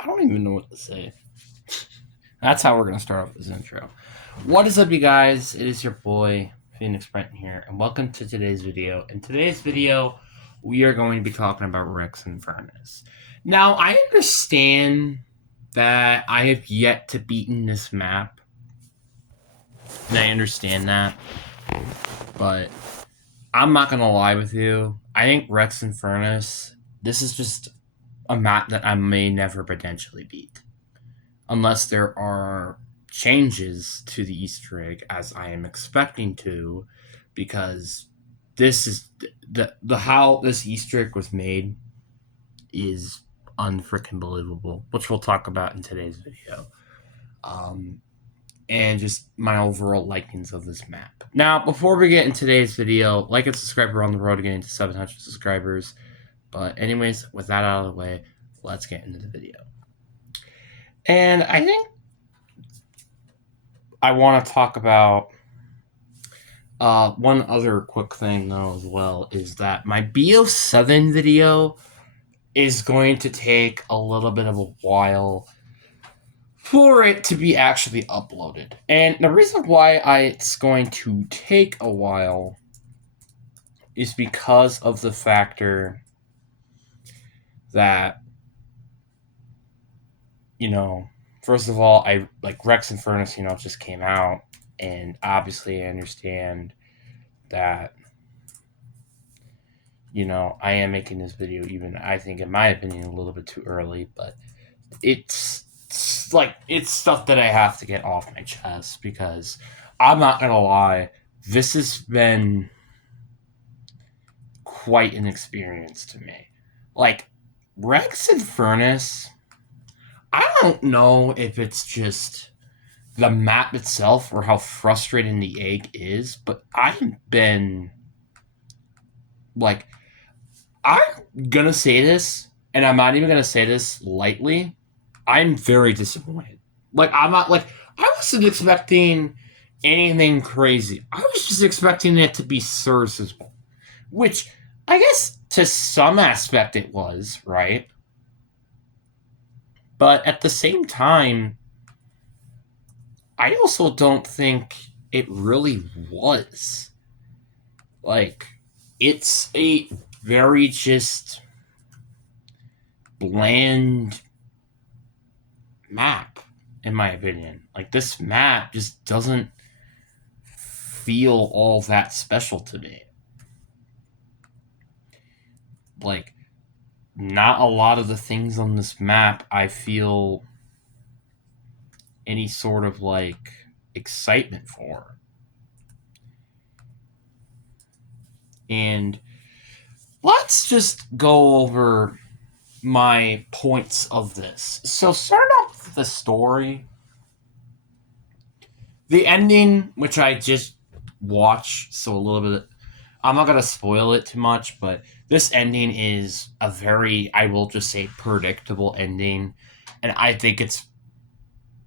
I don't even know what to say. That's how we're going to start off this intro. What is up, you guys? It is your boy, Phoenix Brenton here, and welcome to today's video. In today's video, we are going to be talking about Rex Infernus. Now, I understand that I have yet to beaten this map, and I understand that, but I'm not going to lie with you. I think Rex Infernus, this is just a map that I may never potentially beat. Unless there are changes to the Easter egg, as I am expecting to, because this is the how this Easter egg was made is unfreaking believable, which we'll talk about in today's video. And just my overall likings of this map. Now, before we get in today's video, like and subscribe. We're on the road to getting to 700 subscribers. But anyways, with that out of the way, let's get into the video. And I think I want to talk about one other quick thing, though, as well, is that my BO7 video is going to take a little bit of a while for it to be actually uploaded. And the reason why it's going to take a while is because of the factor that, first of all, I like Rex Infernus, just came out, and obviously I understand that, I am making this video even, I think, in my opinion, a little bit too early, but it's stuff that I have to get off my chest, because I'm not gonna lie, this has been quite an experience to me. Like, Rex Infernus, I don't know if it's just the map itself or how frustrating the egg is, but I've been, I'm gonna say this, and I'm not even gonna say this lightly, I'm very disappointed. I wasn't expecting anything crazy. I was just expecting it to be serviceable, which I guess to some aspect it was, right? But at the same time, I also don't think it really was. It's a very just bland map, in my opinion. This map just doesn't feel all that special to me. Not a lot of the things on this map I feel any sort of excitement for. And let's just go over my points of this. So starting off with the story, the ending, which I just watched, so a little bit, I'm not going to spoil it too much, but this ending is a very, I will just say, predictable ending, and I think it's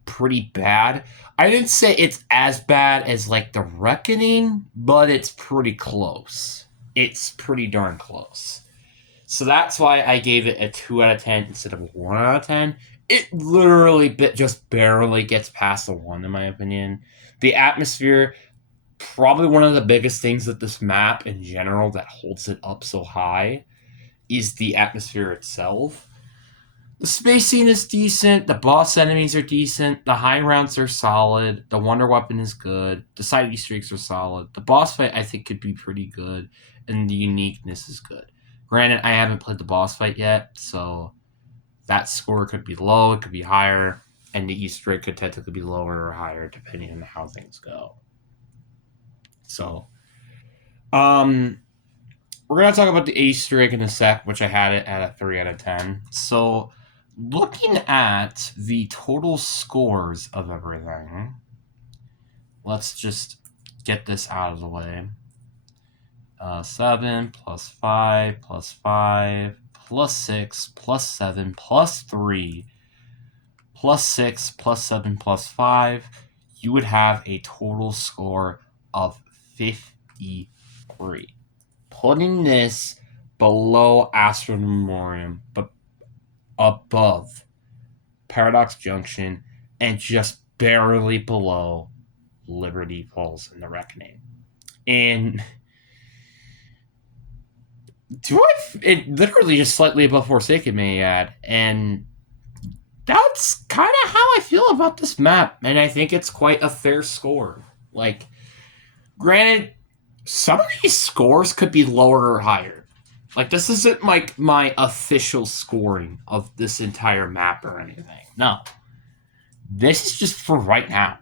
pretty bad. I didn't say it's as bad as The Reckoning, but it's pretty close. It's pretty darn close. So that's why I gave it a 2 out of 10 instead of a 1 out of 10. It literally just barely gets past a 1, in my opinion. The atmosphere, probably one of the biggest things that this map in general that holds it up so high, is the atmosphere itself. The spacing is decent, the boss enemies are decent, the high rounds are solid, the wonder weapon is good, the side Easter eggs are solid, the boss fight I think could be pretty good, and the uniqueness is good. Granted, I haven't played the boss fight yet, so that score could be low, it could be higher, and the Easter egg could technically be lower or higher depending on how things go. So, we're going to talk about the Easter egg in a sec, which I had it at a 3 out of 10. So, looking at the total scores of everything, let's just get this out of the way. 7 plus 5 plus 5 plus 6 plus 7 plus 3 plus 6 plus 7 plus 5, you would have a total score of 53. Putting this below Astro Memoriam, but above Paradox Junction, and just barely below Liberty Falls in the Reckoning. And it literally just slightly above Forsaken, may I add. And that's kind of how I feel about this map, and I think it's quite a fair score. Like, granted, some of these scores could be lower or higher. Like, this isn't like my official scoring of this entire map or anything. No. This is just for right now.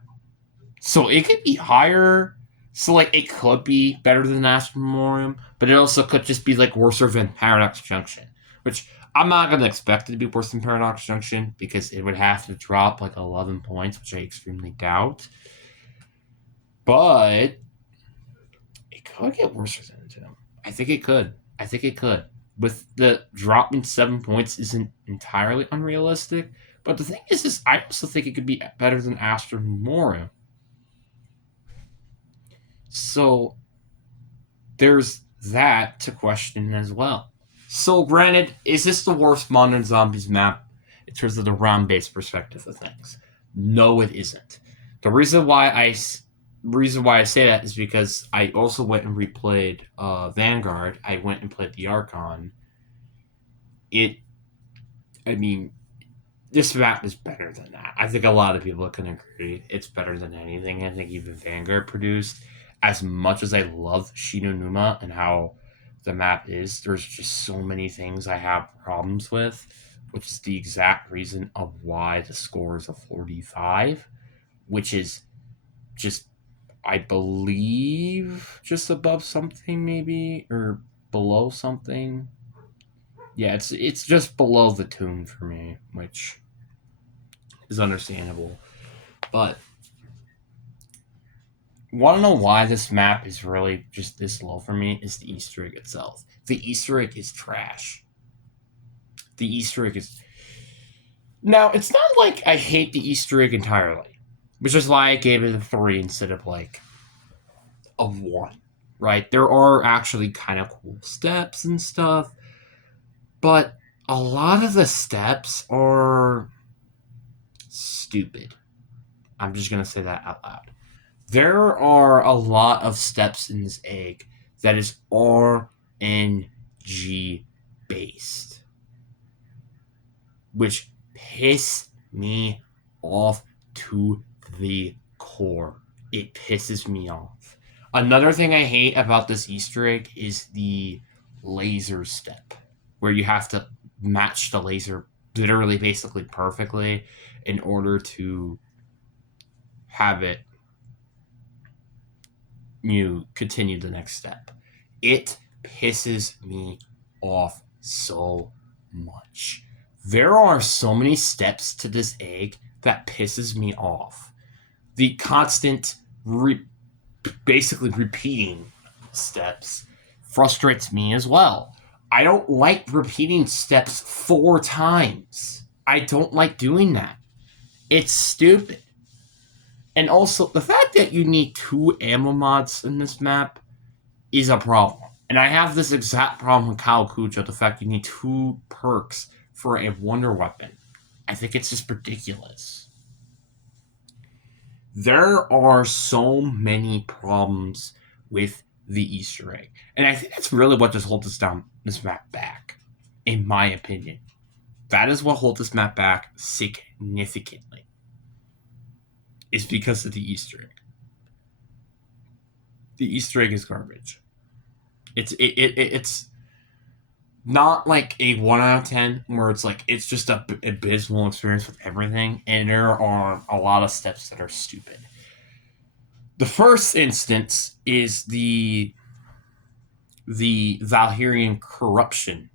So it could be higher. So, like, it could be better than Astra Memoriam, but it also could just be, like, worse than Paradox Junction, which I'm not going to expect it to be worse than Paradox Junction because it would have to drop, like, 11 points, which I extremely doubt. But it could get worse than them. I think it could. With the dropping 7 points isn't entirely unrealistic, but the thing is I also think it could be better than Astra Memoriam. So there's that to question as well. So granted, is this the worst Modern Zombies map in terms of the round-based perspective of things? No, it isn't. The reason why I say that is because I also went and replayed Vanguard. I went and played the Archon. This map is better than that. I think a lot of people can agree it's better than anything I think even Vanguard produced. As much as I love Shinonuma and how the map is, there's just so many things I have problems with, which is the exact reason of why the score is a 45, which is just, I believe, just above something maybe, or below something. Yeah, it's just below the tune for me, which is understandable. But want to know why this map is really just this low for me is the Easter egg itself. The Easter egg is trash. The Easter egg is... Now, it's not like I hate the Easter egg entirely, which is why I gave it a 3 instead of, like, a 1, right? There are actually kind of cool steps and stuff, but a lot of the steps are stupid. I'm just going to say that out loud. There are a lot of steps in this egg that is RNG based, which piss me off to the core. It pisses me off. Another thing I hate about this Easter egg is the laser step, where you have to match the laser literally basically perfectly in order to have it you continue the next step. It pisses me off so much. There are so many steps to this egg that pisses me off. The constant basically repeating steps frustrates me as well. I don't like repeating steps 4 times. I don't like doing that. It's stupid. And also, the fact that you need 2 ammo mods in this map is a problem. And I have this exact problem with Kawakucho, the fact you need 2 perks for a wonder weapon. I think it's just ridiculous. There are so many problems with the Easter egg. And I think that's really what just holds this map back, in my opinion. That is what holds this map back significantly. Is because of the Easter egg. The Easter egg is garbage. It's not like a 1 out of 10 where it's like it's just a abysmal experience with everything, and there are a lot of steps that are stupid. The first instance is the Valkyrian corruption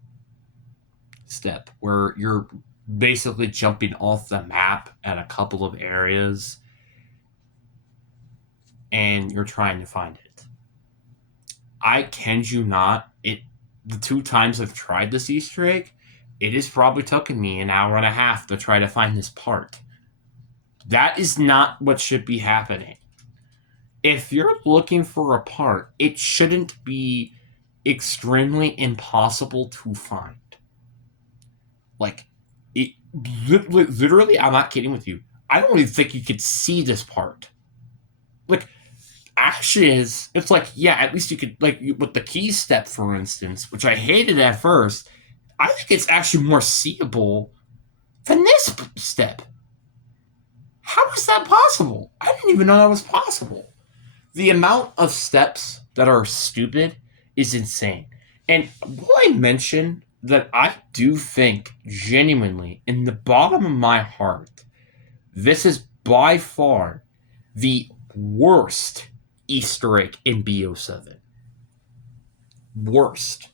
step, where you're basically jumping off the map at a couple of areas and you're trying to find it. I kid you not, the 2 times I've tried this Easter egg, it has probably taken me an hour and a half to try to find this part. That is not what should be happening. If you're looking for a part, it shouldn't be extremely impossible to find. Like, Literally, I'm not kidding with you. I don't even think you could see this part. Like, ashes, it's like, yeah, at least you could, like, with the key step, for instance, which I hated at first, I think it's actually more seeable than this step. How is that possible? I didn't even know that was possible. The amount of steps that are stupid is insane. And will I mention that I do think, genuinely, in the bottom of my heart, this is by far the worst Easter egg in BO7. Worst.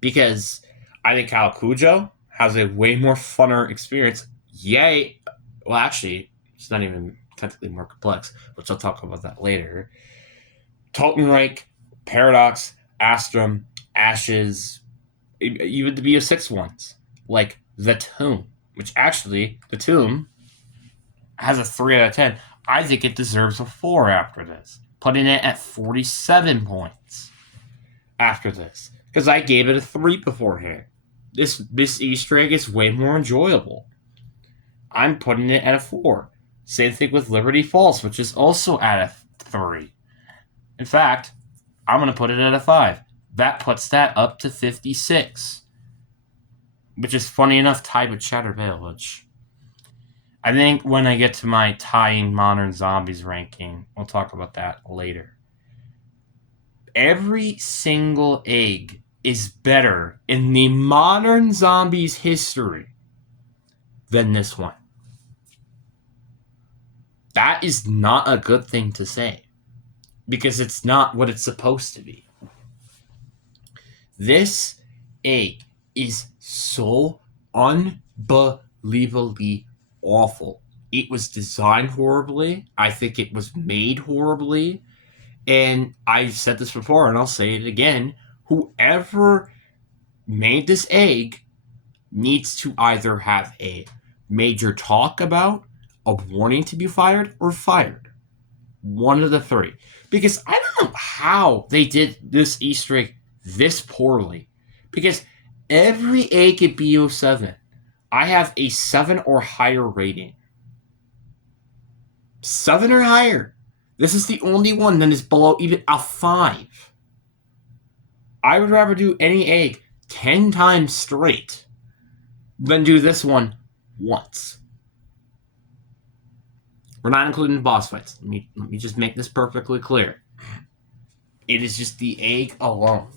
Because I think Kalakujo has a way more funner experience. Yay. Well, actually, it's not even technically more complex, which I'll talk about that later. Totenreich, Paradox, Astrum, Ashes, even the BO6 ones, like the Tomb, which actually, the Tomb has a 3 out of 10. I think it deserves a 4 after this, putting it at 47 points after this, because I gave it a 3 beforehand. This Easter egg is way more enjoyable. I'm putting it at a 4. Same thing with Liberty Falls, which is also at a 3. In fact, I'm going to put it at a 5. That puts that up to 56, which is funny enough tied with Shattered Village. I think when I get to my tying Modern Zombies ranking, we'll talk about that later. Every single egg is better in the Modern Zombies history than this one. That is not a good thing to say, because it's not what it's supposed to be. This egg is so unbelievably awful. It was designed horribly. I think it was made horribly. And I've said this before, and I'll say it again. Whoever made this egg needs to either have a major talk about, a warning to be fired, or fired. One of the three. Because I don't know how they did this Easter egg this poorly. Because every egg at BO7, I have a 7 or higher rating. 7 or higher. This is the only one that is below even a 5. I would rather do any egg 10 times straight than do this one once. We're not including the boss fights. Let me just make this perfectly clear. It is just the egg alone.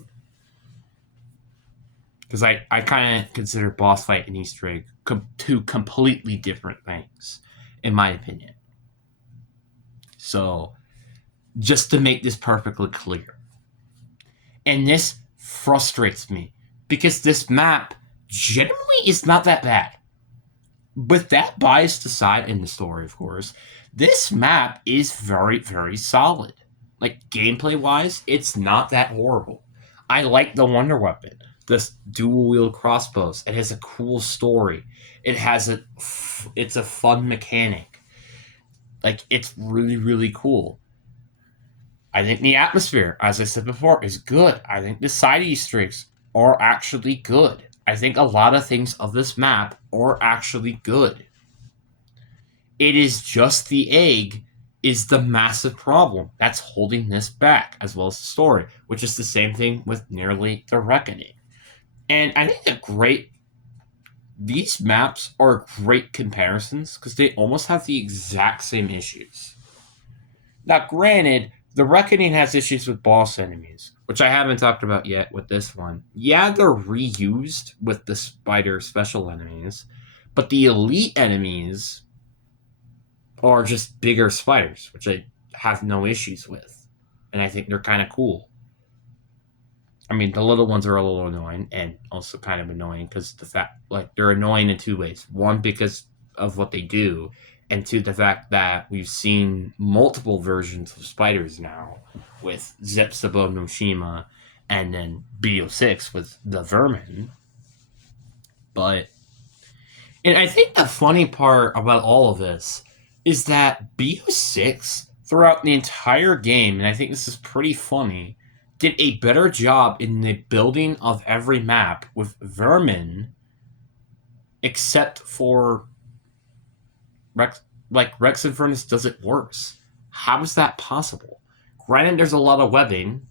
Because I kind of consider boss fight and Easter egg two completely different things, in my opinion. So, just to make this perfectly clear. And this frustrates me, because this map generally is not that bad. With that biased aside in the story, of course, this map is very, very solid. Like, gameplay-wise, it's not that horrible. I like the Wonder Weapon, this dual-wield crossbows. It has a cool story. It's a fun mechanic. Like, it's really, really cool. I think the atmosphere, as I said before, is good. I think the side Easter eggs are actually good. I think a lot of things of this map are actually good. It is just the egg is the massive problem that's holding this back, as well as the story, which is the same thing with Nearly the Reckoning. And I think these maps are great comparisons because they almost have the exact same issues. Now, granted, the Reckoning has issues with boss enemies, which I haven't talked about yet with this one. Yeah, they're reused with the spider special enemies, but the elite enemies are just bigger spiders, which I have no issues with. And I think they're kind of cool. I mean, the little ones are a little annoying, and also kind of annoying because they're annoying in two ways. One, because of what they do, and two, the fact that we've seen multiple versions of spiders now, with Zepsabo no Shima, and then BO6 with the vermin. And I think the funny part about all of this is that BO6, throughout the entire game, and I think this is pretty funny, did a better job in the building of every map with vermin except for Rex. Like Rex Infernus does it worse. How is that possible? Granted, there's a lot of webbing,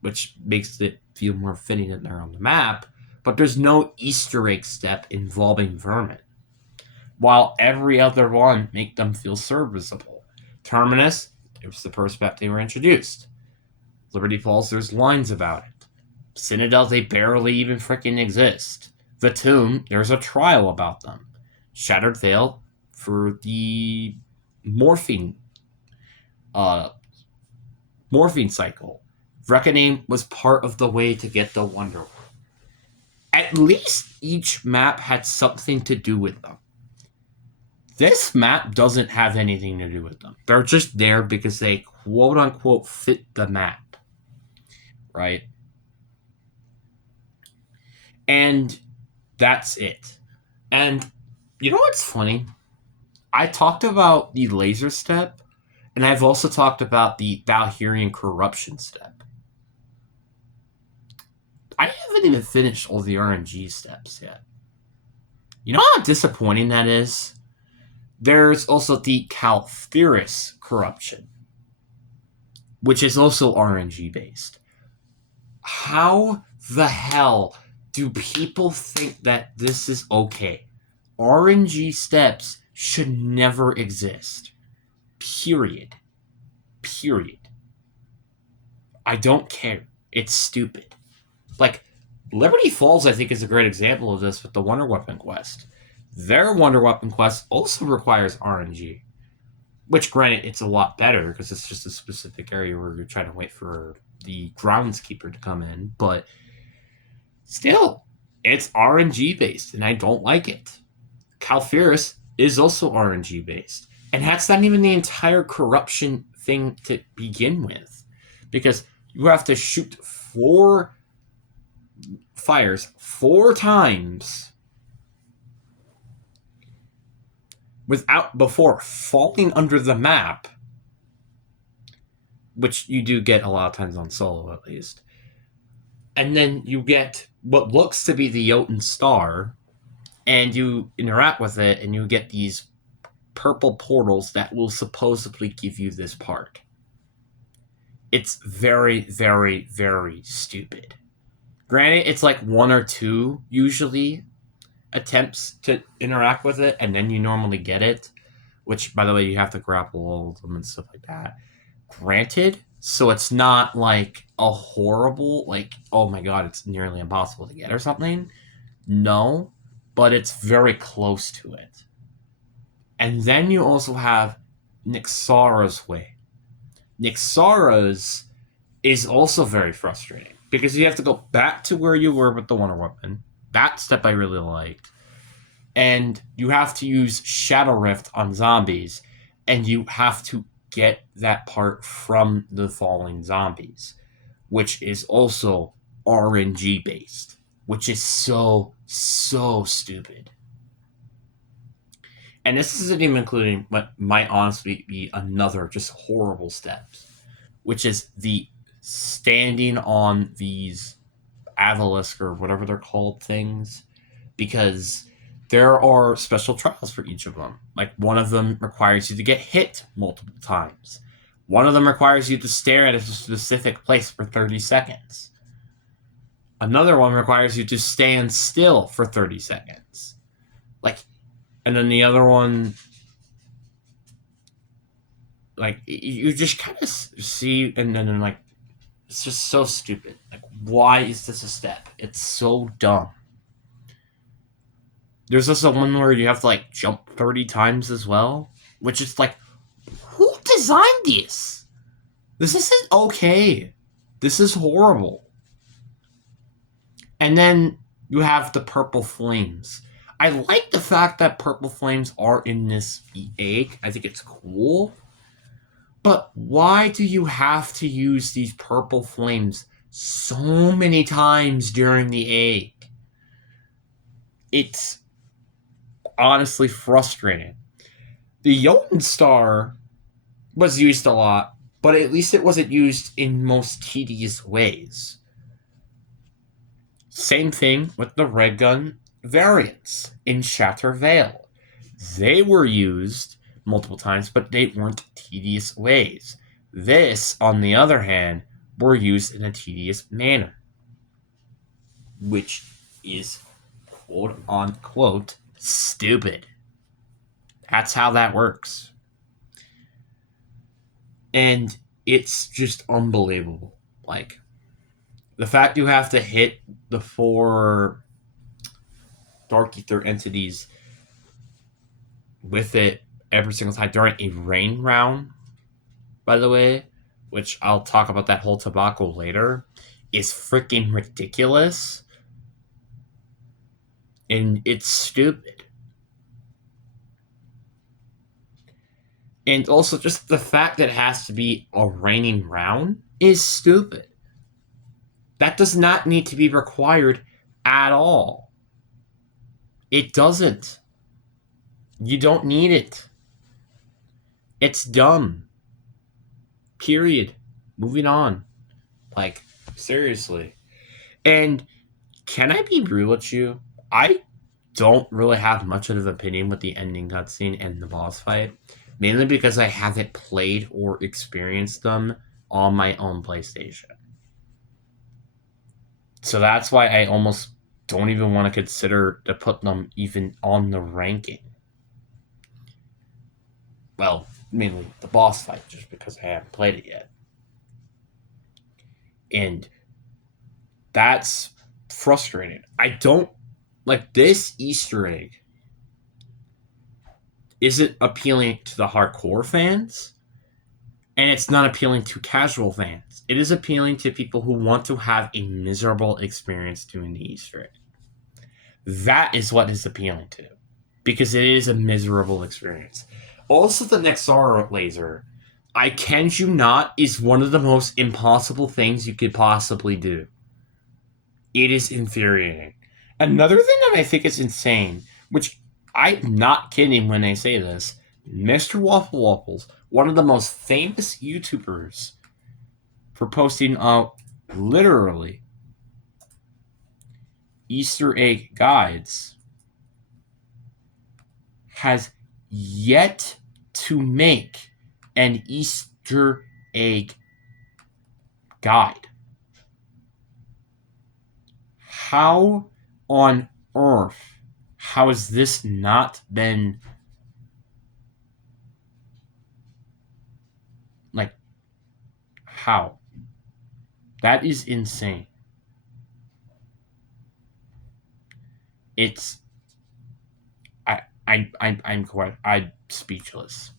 which makes it feel more fitting that they're on the map, but there's no Easter egg step involving vermin, while every other one make them feel serviceable. Terminus, it was the first map they were introduced. Liberty Falls, there's lines about it. Citadel, they barely even freaking exist. The Tomb, there's a trial about them. Shattered Veil, for the morphine morphine cycle. Reckoning was part of the way to get the Wonder Woman. At least each map had something to do with them. This map doesn't have anything to do with them. They're just there because they quote unquote fit the map. Right? And that's it. And you know what's funny? I talked about the laser step, and I've also talked about the Valkyrian corruption step. I haven't even finished all the RNG steps yet. You know how disappointing that is? There's also the Calthyrus corruption, which is also RNG based. How the hell do people think that this is okay? RNG steps should never exist. Period. I don't care. It's stupid. Like, Liberty Falls, I think, is a great example of this with the Wonder Weapon quest. Their Wonder Weapon quest also requires RNG. Which, granted, it's a lot better because it's just a specific area where you're trying to wait for the groundskeeper to come in. But still, it's RNG based, and I don't like it. Calthyrus is also RNG based. And that's not even the entire corruption thing to begin with. Because you have to shoot 4 fires 4 times before falling under the map, which you do get a lot of times on solo at least. And then you get what looks to be the Jotun Star, and you interact with it, and you get these purple portals that will supposedly give you this part. It's very, very, very stupid. Granted, it's like 1 or 2 usually attempts to interact with it, and then you normally get it, which, by the way, you have to grapple all of them and stuff like that. Granted, so it's not like a horrible, like, oh my god, it's nearly impossible to get or something. No, but it's very close to it. And then you also have Nyxara's Way. Nyxara's is also very frustrating because you have to go back to where you were with the Wonder Weapon. That step I really liked. And you have to use Shadow Rift on zombies, and you have to get that part from the falling zombies, which is also RNG based, which is so stupid. And this isn't even including what might honestly be another just horrible step, which is the standing on these Avalisk or whatever they're called things, because there are special trials for each of them. Like, one of them requires you to get hit multiple times. One of them requires you to stare at a specific place for 30 seconds. Another one requires you to stand still for 30 seconds. Like, and then the other one, like, you just kind of see, and then, like, it's just so stupid. Like, why is this a step? It's so dumb. There's also one where you have to, like, jump 30 times as well, which is like, who designed this? This isn't okay. This is horrible. And then you have the purple flames. I like the fact that purple flames are in this egg. I think it's cool. But why do you have to use these purple flames so many times during the egg? It's honestly frustrating. The Jotun Star was used a lot, but at least it wasn't used in most tedious ways. Same thing with the red gun, variants in Shatter Vale. They were used multiple times, but they weren't tedious ways. This, on the other hand, were used in a tedious manner, which is quote unquote stupid. That's how that works. And it's just unbelievable. Like, the fact you have to hit the 4 Dark Ether entities with it every single time during a rain round, by the way, which I'll talk about that whole tobacco later, is freaking ridiculous. And it's stupid. And also, just the fact that it has to be a raining round is stupid. That does not need to be required at all. It doesn't. You don't need it. It's dumb. Period. Moving on. Like, seriously. And can I be real with you? I don't really have much of an opinion with the ending cutscene and the boss fight. Mainly because I haven't played or experienced them on my own PlayStation. So that's why I almost don't even want to consider to put them even on the ranking. Well, mainly the boss fight, just because I haven't played it yet. And that's frustrating. I don't like this Easter egg. Isn't appealing to the hardcore fans, and it's not appealing to casual fans. It is appealing to people who want to have a miserable experience doing the Easter egg. That is what is appealing to, because it is a miserable experience. Also, the Nexara laser, I kid you not, is one of the most impossible things you could possibly do. It is infuriating. Another thing that I think is insane, which I'm not kidding when I say this, Mr. Waffle Waffles, one of the most famous YouTubers for posting out literally Easter egg guides, has yet to make an Easter egg guide. How on earth, how has this not been, like, how? That is insane. It's, I'm speechless.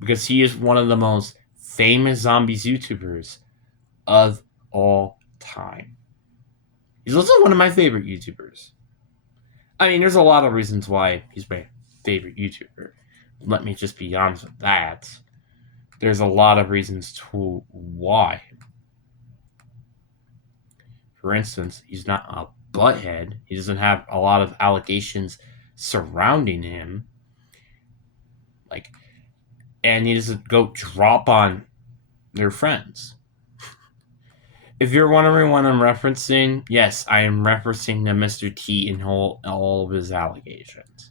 Because he is one of the most famous zombies YouTubers of all time. He's also one of my favorite YouTubers. I mean, there's a lot of reasons why he's my favorite YouTuber. Let me just be honest with that. There's a lot of reasons to why. For instance, he's not a butthead. He doesn't have a lot of allegations surrounding him. Like, and he doesn't go drop on their friends. If you're wondering what I'm referencing, yes, I am referencing the Mr. T in all of his allegations.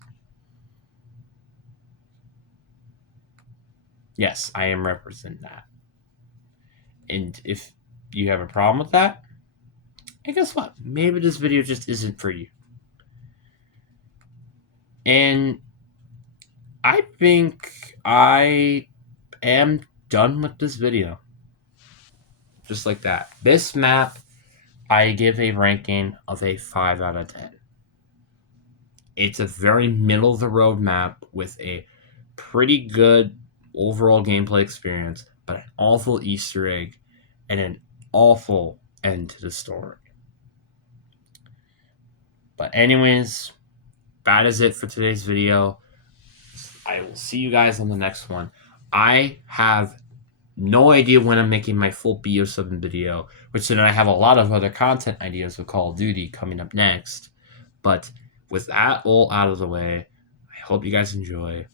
Yes, I am referencing that. And if you have a problem with that, and guess what? Maybe this video just isn't for you. And I think I am done with this video. Just like that. This map, I give a ranking of a 5 out of 10. It's a very middle of the road map with a pretty good overall gameplay experience, but an awful Easter egg and an awful end to the story. But anyways, that is it for today's video. I will see you guys on the next one. I have no idea when I'm making my full BO7 video, which then I have a lot of other content ideas with Call of Duty coming up next. But with that all out of the way, I hope you guys enjoy.